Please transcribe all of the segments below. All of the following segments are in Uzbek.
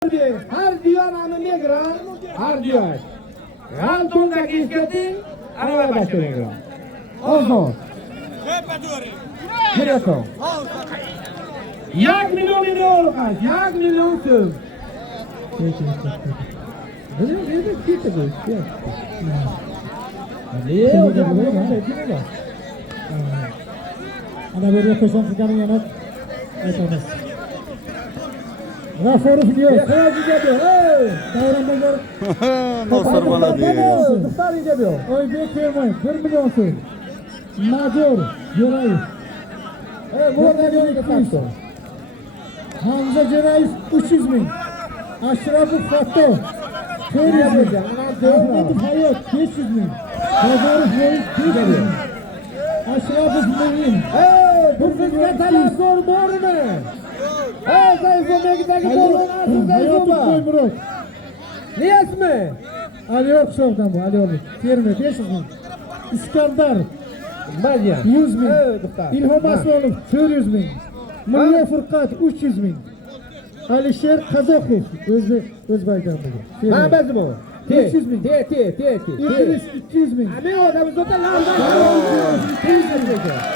Her diyor anne gram, her diyor. Altında gizgedin, araba başlıyor gram. Olsun. Gireto. Jak milyon euro kaç, jak milyon söz. Böyle bir şey de bu. Ne o zaman ne? Ana böyle koşan çıkanın yanına ayıpamaz. Raforuf diyor. Kıraç gidiyor. Hey! Davranmalar. Nasıl bana diyor. Tutar gidiyor. Oy beklemeyin. 1 milyon söz. Major. Geray. Hey, burada ne yapıyorsun? Hamza Geray 300 bin. Aşrafı Fatto. 400 bin. Ahmet Hayat 500 bin. Pazarı Hayat 500 bin. Aşrafı Mühim. Hey! Bu fıskatalar zor mu? Hey! Zayıflamak'taki bolun artık zayıflama. Niye ismi? Ali yok şovdan bu. Ali olur. Yerine 500 bin. İskandar. Madya. 100 bin. Evet, tutar. İlham Aslanov 400 bin. Mulla Furkat 300 bin. Alişer Kazakov Özbaycan bugün. Ha bezim o. 500 bin. T. İdris 200 bin. Amin o da biz o da lan. 200 bin.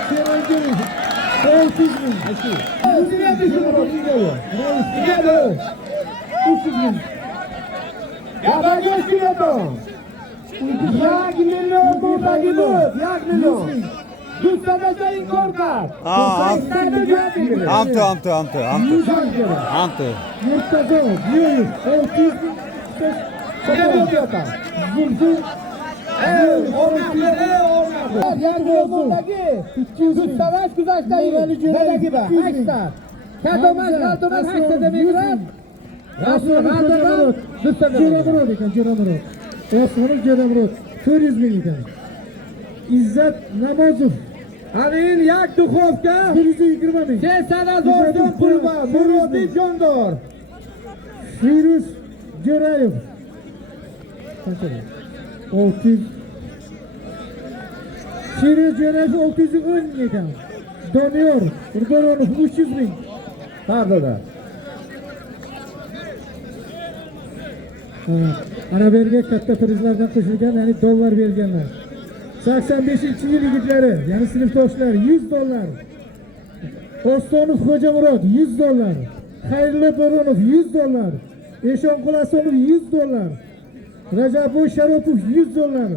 Şerencevi 600 bin. Yüzüne düşüyor. Reis 300 bin. Ya ben geçiyordum. Jak milyon burada gibi. Jak milyon. Düşsene sayın korkar. Antı. Murtaza 100. 600 bin. Ne yapıyor tam? Zülfü. Yargı buradaki. Düz savaş güzaştayım. Ne gibi? Haçta. Katomaz, haçta demekler. Rasulun Ceramurot ekan, Ceramurot. Osmanov Ceramurot 400 bin ekan. İzzat Namozov Amin yak Duxovka. 120 bin. Sana zordan pul var. Murodi Jondor. Firuz Jo'rayev 600. Firuz Jo'rayev 610 ekan. Doniyor Urdoronov 300 bin. Pardon da. Ana vergi katta prizlerden koşulgan, yani dolar vergenler. 85. yıl yigitleri, yani sinfdoshlar 100 dolar. Ostonov Xo'jamurod 100 dolar. Xayrullo Bo'ronov 100 dolar. Eshonqul Asonov 100 dolar. Rajabov Sharofov 100 dolar.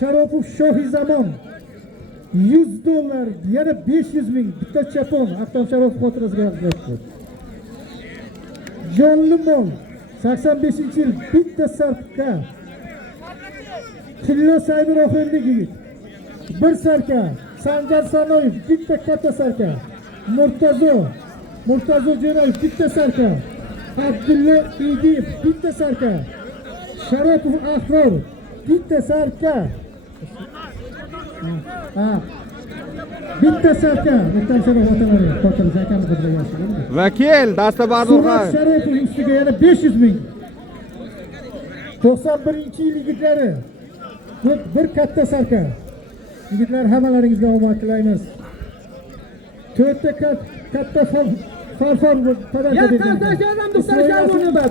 Sharofov Shohizamon 100 dolar. Yana 500 bin. Bitta chapon Aqtom Sharofov xotirasiga yozildi. Jon Limon 85 yıl bitta sarka. Tillo Saybir oxirlik yigit. Bir sarka. Sanjar Sanoyev bitta katta sarka. Murtazo Jo'rayev bitta sarka. Abdulla Idiyev bitta sarka. Sharofov Ahror bitta sarka. Bitta sarka. Bitta Sharofov otaları. Xotirasiga zakamiz qilib Vakil, dasta bardoqay. Sharofov ustiga yana 500 bin. 91 yil yigitlari. Bir katta sarka. Yigitlar, hammalaringizga omad tilaymiz. 4 ta katta farfor podarka bergan. Ya taşlardan tutarsan bunu bak.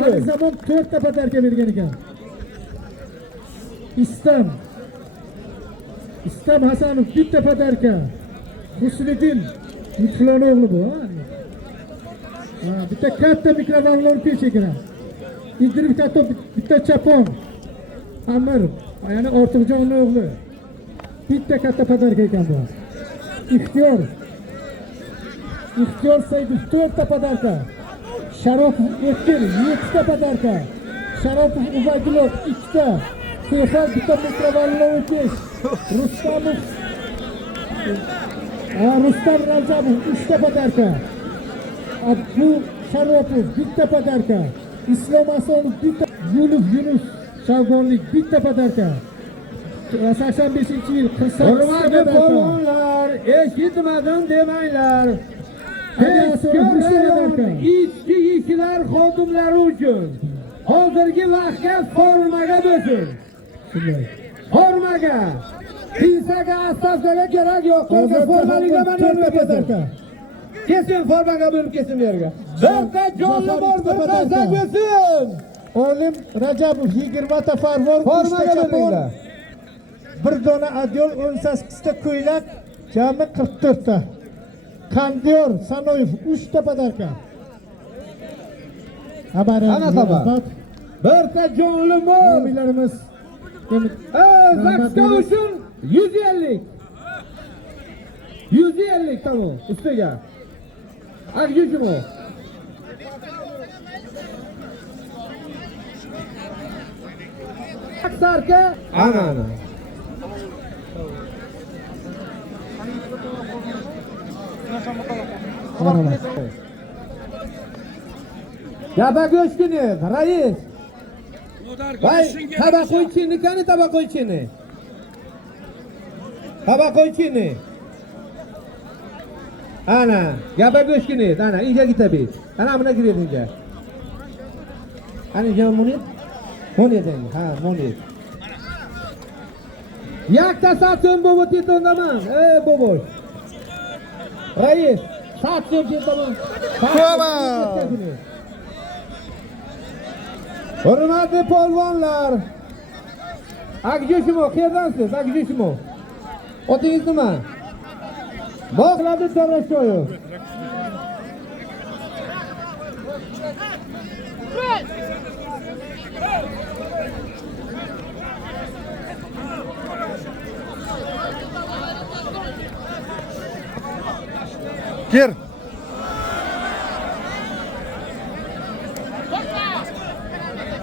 Priz. Zaman 4 ta podarka bergan ekan. İslam Hasanov bitta podarka. Husniddin Mutlonoğlu bu. Bitta katta mikrovalvon pech ekan. İdris katta bitta chapon. Amir, yani Ortiqjonning o'g'li. Bitta katta podarka ekan bu. İxtiyor Saidov 4 ta podarka. Sharofov Erkin 7 ta podarka. Sharofov Ubaydulov 2 ta. Sefar bitta mikrovalvon pech. Rustam Rajabov 3 ta podarka. Abu Sharofov bitta podarka. Islom Asonov bitta. Yunus Shavgonlik bitta podarka. 85 yil Hurmatli polvonlar, eshitmadim demanglar. İçki yiyishlar xodimlari uchun hozirgi vaqtga formaga bo'lsin. Formaga. Kimsaga asoslarga kerak yo'q. Formaga mana podarka. Kesin formaga bo'lib kesin bu yerga. Dörtte jonli bor, bir qarsak bo'lsin. Olim Rajabov 20 ta farvor, Formaga 3 ta chapon, beringlar. bir dona adyol, 18 ta ko'ylak, jami 44 ta. Kandiyor Sanoyev 3 ta podarka. Ana sabah. Birta jonli bor. Homiylarimiz Zakska uchun 150. 150 tamam ustiga. Agjuchim o. Aksarka ana. Yaba go'shtini, rais. Vay, tabakoychini, qani tabakoychini? Tabakoychini. Ana, yaba go'shtini, ana, inja gitabi. Ana buna giredinja. Ana jam munit? Munit endi, ha, munit. Yakta satsun bobo titondaman, bobo. Rais, satsun titondaman. Tova! Hurmatli polvonlar, Agjushimo, qayerdansiz? Agjushimo. Otingiz nima? Bog'ladi Toroshoyev. Gir.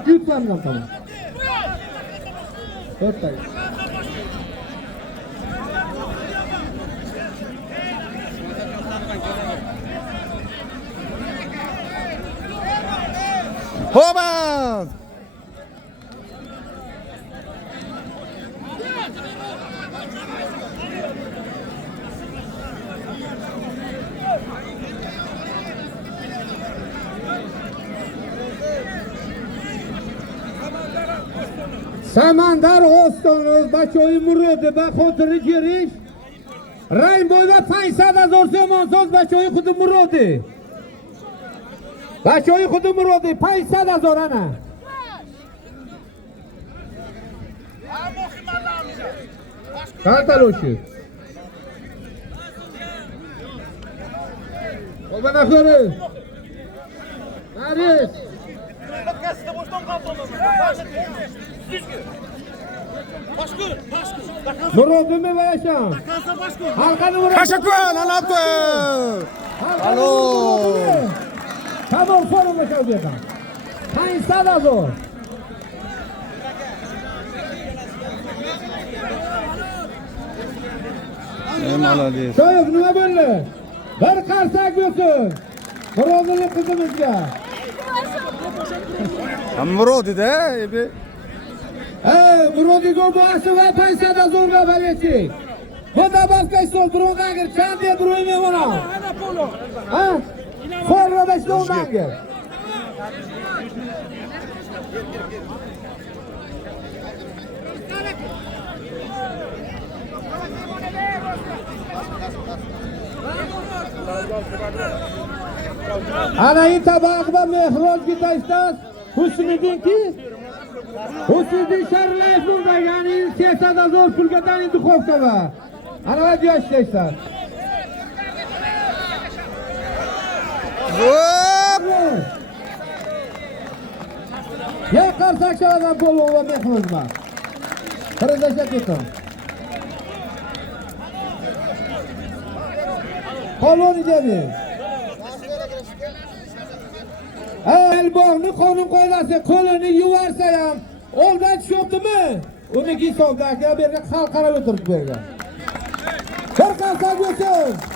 Yutlangan tamam. To'xtang. Hoba! Samandar O'stonov, Bachoyi Murodi, Baxotiri Jerish, Raymboyva 500,000 so'm so'z Bachoyi Xudi Murodi. Bachoyi Xudi Murodi 500,000 ana. Qantaloshi. Obana xori. Aris. Murodimi va yasham. Halqani Murod. Qashaqon, alapti. Alo. Tamam, forma qildi. 500,000. Malades. Shoyev nima bo'ldi? Bir qarsak bo'lsin. Murodning qizimizga. Murodida, ebi. Murodigo bosi va 500,000 ga valechik. Bu da başka stol durumdan çan diye duruymuyor bana. Ha? Sonra da stoldan gel. Ana in tabak ve mehrol gitaştas. Husniddin ki? Husniddin Sharlayev burada yani 80,000 pulgadan indi Duxovka va. Ana diyor işte. Hop! Ya qarsak şaradan polvon va mehrolma. Qirindashab ketim. Polvon ijabi. Elbog'ni qonun qoidasi qo'lini yuvarsa ham oldan tushibdimi? Uniki hisobdagi bu yerga xalq qarab o'tirib bergan. Bir qarsak bo'lsin.